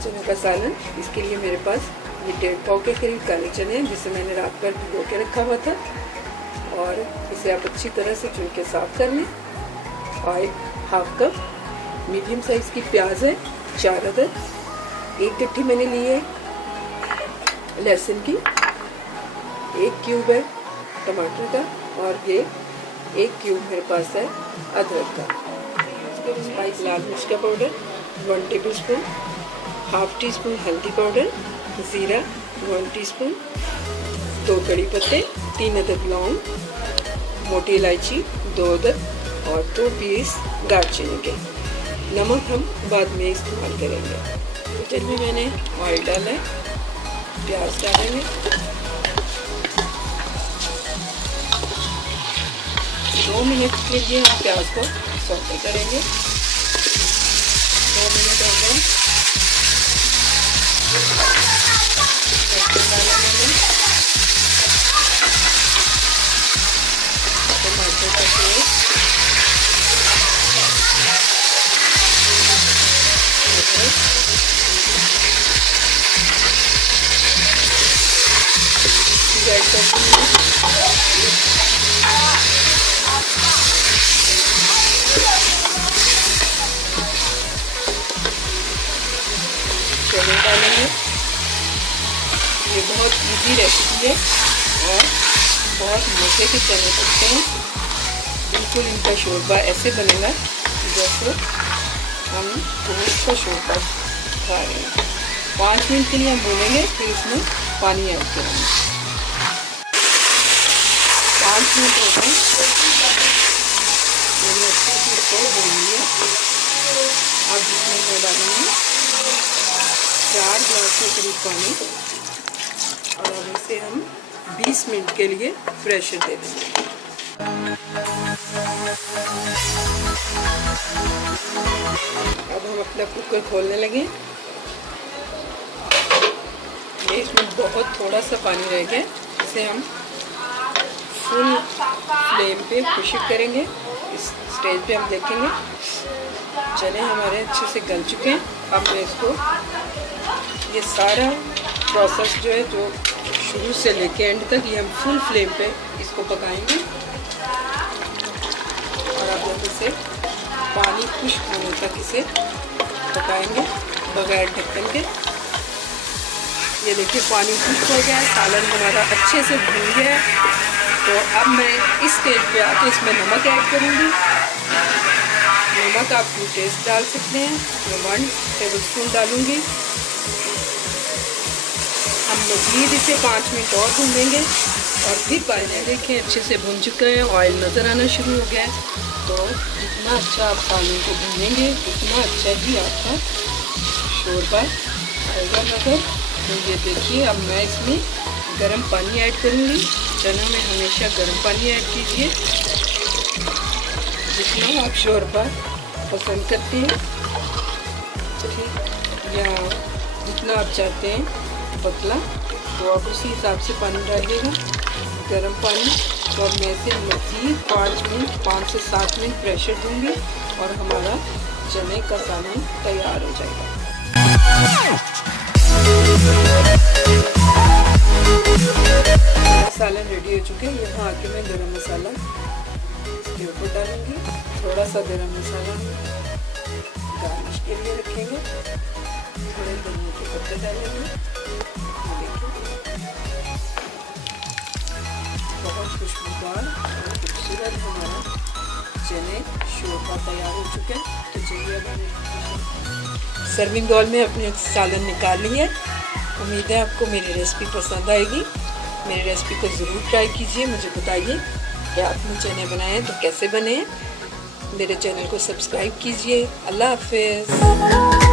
चने का सालन। इसके लिए मेरे पास ये 1.5 पाव के करीब काले चने हैं, जिसे मैंने रात भर भिगो के रखा हुआ था। और इसे आप अच्छी तरह से चुन के साफ कर लें। और 1/2 कप मीडियम साइज़ की प्याज है, 4 अदद। 1 गट्ठी मैंने ली है लहसुन की। 1 क्यूब है टमाटर का। और ये 1 क्यूब मेरे पास है अदरक का। स्पाइस लाल मिर्च का powder 1 table spoon, 1/2 tea spoon हल्दी पाउडर, ज़ीरा 1 टीस्पून, 2 कड़ी पत्ते, 3 अदद लौंग, मोटी इलायची 2 अदद और 2 पीस दालचीनी के। नमक हम बाद में इस्तेमाल करेंगे। किचन में मैंने ऑयल डाला है, प्याज डालेंगे। 2 मिनट के लिए हम प्याज को सौटे करेंगे। 2 मिनट हो गए। टमाटर का पेस्ट, रेड चने डालेंगे। ये बहुत इजी रेसिपी है और बहुत मज़े के चने बनते हैं। बिल्कुल इनका शोरबा ऐसे बनेगा जैसे हम गोश्त का शोरबा खा रहे हैं। 5 मिनट के लिए हम भूनेंगे, फिर इसमें पानी ऐड करेंगे। 5 मिनट हो गए, मैंने अच्छे से इसको भून लिया। अब इसमें मैं डालूँगी 4 गिलास के करीब पानी। और अब इसे हम 20 मिनट के लिए प्रेशर दे देंगे। अब हम अपना कुकर खोलने लगे। इसमें बहुत थोड़ा सा पानी रह गया, इसे हम फुल फ्लेम पे खुश्क करेंगे। इस स्टेज पे हम देखेंगे चने हमारे अच्छे से गल चुके हैं। अब मैं इसको ये सारा प्रोसेस जो है, जो शुरू से लेके एंड तक, ये हम फुल फ्लेम पे इसको पकाएंगे। और अब हम इसे पानी खुश्क होने तक इसे पकाएंगे बगैर ढक्कन के। ये देखिए पानी खुश्क हो गया है, सालन हमारा अच्छे से भून गया है। तो अब मैं इस स्टेज पे आके इसमें नमक ऐड करूँगी। नमक आप अपनी टेस्ट डाल सकते हैं। मैं 1 टेबल स्पून डालूँगी। हम मज़ीद इसे 5 मिनट और भूनेंगे और फिर पानी देखें अच्छे से भून चुका है, ऑयल नज़र आना शुरू हो गया है। तो जितना अच्छा आप पानी को भूनेंगे उतना अच्छा ही आपका शोरबा आएगा नज़र। तो ये देखिए अब मैं इसमें गर्म पानी ऐड करूँगी। चना में हमेशा गर्म पानी ऐड कीजिए, जितना आप शोरबा पसंद करते हैं, ठीक, या जितना आप चाहते हैं पतला, तो आप उसी हिसाब से पानी डालिएगा, गर्म पानी। तो अब मैं इसे मज़ीद 5 से 7 मिनट प्रेशर दूंगी और हमारा चने का सालन तैयार हो जाएगा। सालन रेडी हो चुके हैं। यहाँ आके मैं गरम मसाला इसके ऊपर डालूंगी। थोड़ा सा गरम मसाला गार्निश के लिए रखेंगे। थोड़े धनिया के पत्ते डालेंगे। बहुत खुशबूदार और खूबसूरत हमारा चने शोरबा तैयार हो चुके हैं। तो चलिए अब हम सर्विंग बाउल में अपने सालन निकाल लिए। उम्मीद है आपको मेरी रेसिपी पसंद आएगी। मेरी रेसिपी को ज़रूर ट्राई कीजिए, मुझे बताइए कि आपने चने बनाए हैं तो कैसे बने। मेरे चैनल को सब्सक्राइब कीजिए। अल्लाह हाफ़िज़।